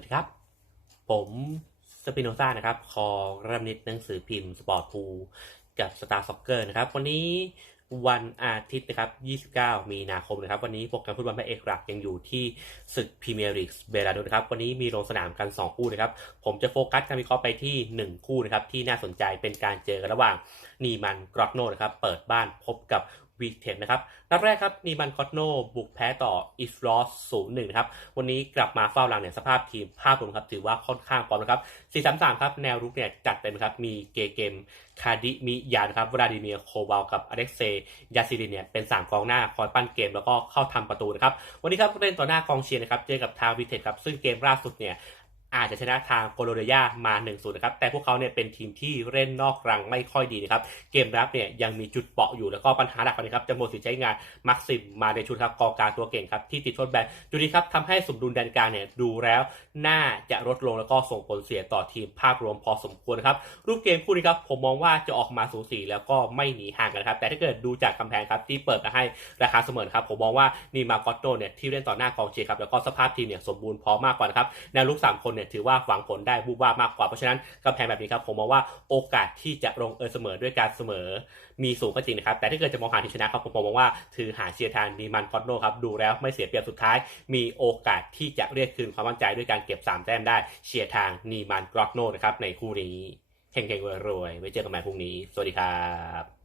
วัสดีครับ ผมสปิโนซ่านะครับ คอรัมนิตหนังสือพิมพ์สปอร์ตพูกับ Star Soccer นะครับ วันนี้วันอาทิตย์นะครับ 29 มีนาคมนะครับ วันนี้โปรแกรมฟุตบอลแม่เอกหลักยังอยู่ที่ศึกพรีเมียร์ลีกเบลาโดนะครับ วันนี้มีลงสนามกัน 2 คู่นะครับ ผมจะโฟกัสการวิเคราะห์ไปที่ 1 คู่นะครับ ที่น่าสนใจเป็นการเจอกันระหว่างนีมันกรอกโนนะครับ เปิดบ้านพบกับ วีเทนนะครับ นัดแรกครับนีมันกรอกโนบุกแพ้ต่ออิสรอสศูนย์หนึ่งครับ วันนี้กลับมาเฝ้าหลังเนี่ยสภาพทีมภาพรวมครับ ถือว่าค่อนข้างพร้อมนะครับ 4-3-3 ครับ แนวรุกเนี่ยจัดเต็มครับ มีเกเกม คาดิมิยานครับ วลาดิเมียโควาลกับอเล็กเซย์ยาซิลินเนี่ยเป็น 3 กองหน้าคอยปั้นเกมแล้วก็เข้าทำประตูนะครับ วันนี้ครับเล่นต่อหน้ากองเชียร์นะครับ เจอกับทางวิเทคครับ ซึ่งเกมล่าสุดเนี่ย อาจจะชนะทางโคโลเดียมา1-0นะครับ แต่พวกเขาเนี่ยเป็นทีมที่เล่นนอกรังไม่ค่อยดีนะครับ เกมรับเนี่ยยังมีจุดเปราะอยู่แล้วก็ปัญหาหลักนะครับจะหมดสิทธิใช้งานมักซิมมาในชุดครับกองกลางตัวเก่งครับที่ติดโทษแบนจุดนี้ครับทำให้สมดุลแดนกลางเนี่ยดูแล้วน่าจะลดลงแล้วก็ส่งผลเสียต่อทีมภาพรวมพอสมควรนะครับรูปเกมคู่นี้ครับผมมองว่าจะออกมาสูสีแล้วก็ไม่หนีห่างกันครับแต่ถ้าเกิดดูจากกำแพงครับที่เปิดมาให้ราคาเสมอครับผมมองว่านีมากอตโตเนี่ยที่เล่นต่อหน้ากองเชียร์ครับแล้วก็สภาพทีมเนี่ยสมบูรณ์พร้อมมากกว่านะครับแนวลุกสามคนเนี่ยถือว่าหวังผลได้บูบวามากกว่า เพราะฉะนั้นกำแพงแบบนี้ครับผมมองว่าโอกาสที่จะลงเอยเสมอด้วยการเสมอมีสูงก็จริงนะครับ แต่ถ้าเกิดจะมองหาทีชนะครับผมมองว่าถือหาเชียร์ทางนีมันกอตโนครับดูแล้วไม่เสียเปรียบสุดท้าย มีโอกาสที่จะเรียกคืนความมั่นใจด้วยการเก็บ3แต้มได้เชียร์ทางนีมันกรอกโนนะครับในคู่นี้เฮงๆรวยๆไว้เจอกันใหม่พรุ่งนี้ สวัสดีครับ